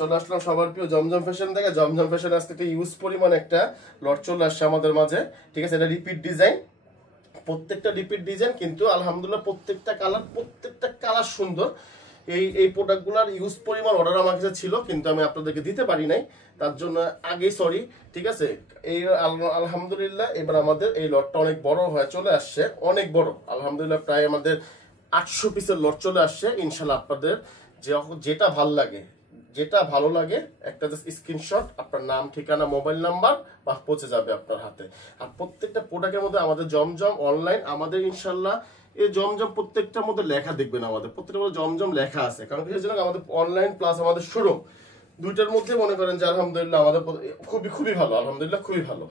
চলে আসলাম সবার প্রিয় জমজম ফ্যাশন থেকে। জমজম ফ্যাশন আজকে একটা ইউজ পরিমাণ একটা লট চলে আসছে আমাদের মাঝে, ঠিক আছে। এটা রিপিট ডিজাইন, প্রত্যেকটা রিপিট ডিজাইন, কিন্তু আলহামদুলিল্লাহ প্রত্যেকটা কালার সুন্দর। এই প্রোডাক্টগুলোর ইউজ পরিমাণ অর্ডার আমার কাছে ছিল, কিন্তু আমি আপনাদেরকে দিতে পারি নাই, তার জন্য আগেই সরি, ঠিক আছে। এই আলহামদুলিল্লাহ এবার আমাদের এই লটটা অনেক বড় হয়ে চলে আসছে, অনেক বড় আলহামদুলিল্লাহ। প্রায় আমাদের 800 পিসের লট চলে আসছে। ইনশাল্লাহ আপনাদের যেটা ভালো লাগে একটা জাস্ট স্ক্রিনশট, আপনার নাম, ঠিকানা, মোবাইল নাম্বার বা পৌঁছে যাবে আপনার হাতে। আর প্রত্যেকটা প্রোডাক্টের মধ্যে আমাদের জমজম অনলাইন, আমাদের ইনশাল্লাহ এই জমজম প্রত্যেকটার মধ্যে লেখা দেখবেন, আমাদের প্রত্যেকটার মধ্যে জমজম লেখা আছে। কারণ কি জানেন, আমাদের অনলাইন প্লাস আমাদের শোরুম দুইটার মধ্যে মনে করেন যে আলহামদুলিল্লাহ আমাদের খুবই ভালো, আলহামদুলিল্লাহ খুবই ভালো।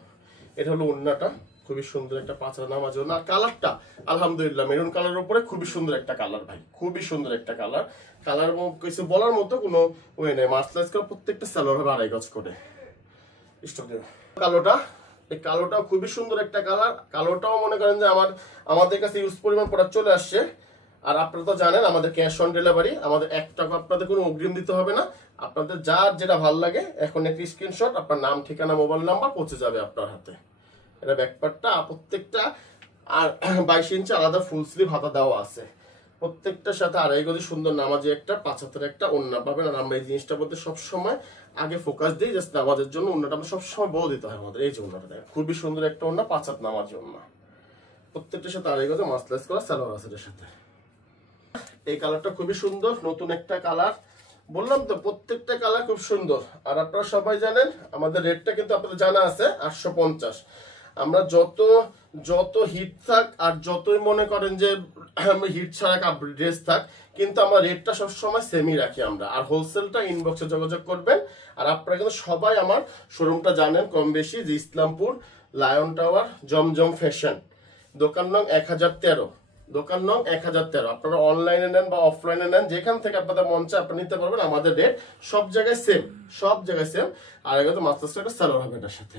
এটা হলো ওন্নাটা, খুবই সুন্দর একটা পাঁচা নামার জন্য। আর কালারটা আলহামদুলিল্লাহ মেরুন কালারের উপরে খুবই সুন্দর একটা কালার ভাই, খুবই সুন্দর একটা কালার। কালার কিছু বলার মতো কোনো ওয়ে নেই। মার্শালাইজ করা প্রত্যেকটা সালোয়ার হবে 2.5 গজ করে। কালোটা, এই কালোটাও খুবই সুন্দর একটা কালার। কালোটাও মনে করেন যে আমাদের কাছে ইউজ পরিমাণ প্রোডাক্ট চলে আসছে। আর আপনারা তো জানেন আমাদের ক্যাশ অন ডেলিভারি, আমাদের 1 টাকা আপনাদের কোনো অগ্রিম দিতে হবে না। আপনাদের যার যেটা ভালো লাগে এখন একটা স্ক্রিনশট, আপনার নাম, ঠিকানা, মোবাইল নাম্বার পৌঁছে যাবে আপনার হাতে। এটা ব্যাকপার্টটা প্রত্যেকটা, আর 22 ইঞ্চি আলাদা ফুল স্লিভ হাতা দেওয়া আছে। প্রত্যেকটার সাথে 2.5 গজ সুন্দর নামাজি একটা 75 একটা ওন্না পাবেন। আর আমরা এই জিনিসটা বলতে সবসময় আগে ফোকাস দিই, জাস্ট নামাজের জন্য ওন্নাটা আমরা সবসময় বলে দিতে হয় আমাদের। এই যে ওন্নাটা দেখেন, খুবই সুন্দর একটা ওন্না, 5 হাত নামাজি ওন্না। প্রত্যেকটার সাথে 2.5 গজ মাসলাইজ করা সালোয়ার আছে এর সাথে। এই কালারটা খুবই সুন্দর, নতুন একটা কালার, বললাম তো প্রত্যেকটা কালার খুব সুন্দর। আর আপনারা সবাই জানেন আমাদের রেটটা কিন্তু আপনাদের জানা আছে 850। আমরা যত হিট থাক আর যতই মনে করেন যে হিট ছাড়া ড্রেস থাক, কিন্তু আমরা রেটটা সবসময় সেমই রাখি আমরা। আর হোলসেলটা ইনবক্সে যোগাযোগ করবেন। আর আপনারা কিন্তু সবাই আমার শোরুমটা জানেন কম বেশি, যে ইসলামপুর লায়ন টাওয়ার জমজম ফ্যাশন, দোকান নং 1013, দোকান নং 1013। আপনারা অনলাইনে নেন বা অফলাইনে নেন, যেখান থেকে আপনাদের মন চায় আপনারা নিতে পারবেন। আমাদের রেট সব জায়গায় সেম, সব জায়গায় সেম। আর আগে তো মাস্টার একটা সালোয়ার হবে এটার সাথে।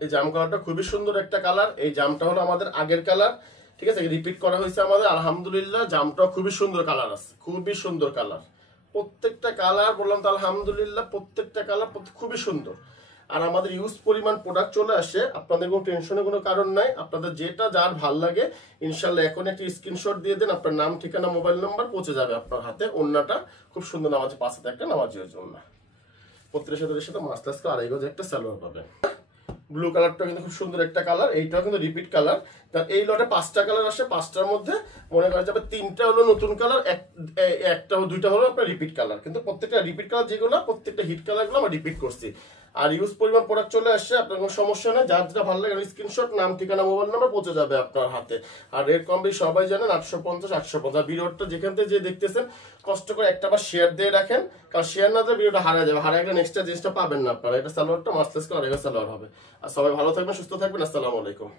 এই জাম কালারটা খুবই সুন্দর একটা কালার। এই জামটা হলো আমাদের আগের কালার, ঠিক আছে, রিপিট করা হয়েছে আমাদের। আলহামদুলিল্লাহ জামটাও খুবই সুন্দর কালার আছে, খুবই সুন্দর কালার। প্রত্যেকটা কালার বললাম তো আলহামদুলিল্লাহ, প্রত্যেকটা কালার খুবই সুন্দর। আর আমাদের ইউজ পরিমাণ প্রোডাক্ট চলে আসে, আপনাদের কোনো টেনশনের কোনো কারণ নাই। আপনাদের যেটা যার ভাল লাগে ইনশাল্লাহ এখন একটা স্ক্রিনশট দিয়ে দেন, আপনার নাম, ঠিকানা, মোবাইল নাম্বার পৌঁছে যাবে আপনার হাতে। ওন্নাটা খুব সুন্দর নামাজি, 5 হাতে একটা নামাজি ওন্না। প্রত্যেকের সাথে মাস্টার্স 2.5 গজ একটা সালোয়ার পাবেন। ব্লু কালারটা কিন্তু খুব সুন্দর একটা কালার, এইটাও কিন্তু রিপিট কালার। তার এই লটে 5টা কালার আসে, 5টার মধ্যে মনে করা যাবে 3টা হলো নতুন কালার, একটা 2টা হলো আপনার রিপিট কালার। কিন্তু প্রত্যেকটা রিপিট কালার যেগুলো, প্রত্যেকটা হিট কালারগুলো আমরা রিপিট করছি। আর ইউজ পরিমাণ প্রোডাক্ট চলে আসছে, আপনার কোনো সমস্যা নেই। যার যেটা ভালো লাগে স্ক্রিনশট, নাম, ঠিকানা, মোবাইল নাম্বার পৌঁছে যাবে আপনার হাতে। আর রেট কম বেশি সবাই জানেন 850। ভিডিওটা যেখান থেকে যে দেখতেছেন কষ্ট করে একটা বার শেয়ার দিয়ে রাখেন, কারণ শেয়ার না দিলে ভিডিওটা হারিয়ে যাবে, হারিয়ে গেলে নেক্সট জিনিসটা পাবেন না আপনারা। এটা সালোয়ারটা মাস্টার্স করে সালোয়ার হবে। আর সবাই ভালো থাকবেন, সুস্থ থাকবেন। আসসালামু আলাইকুম।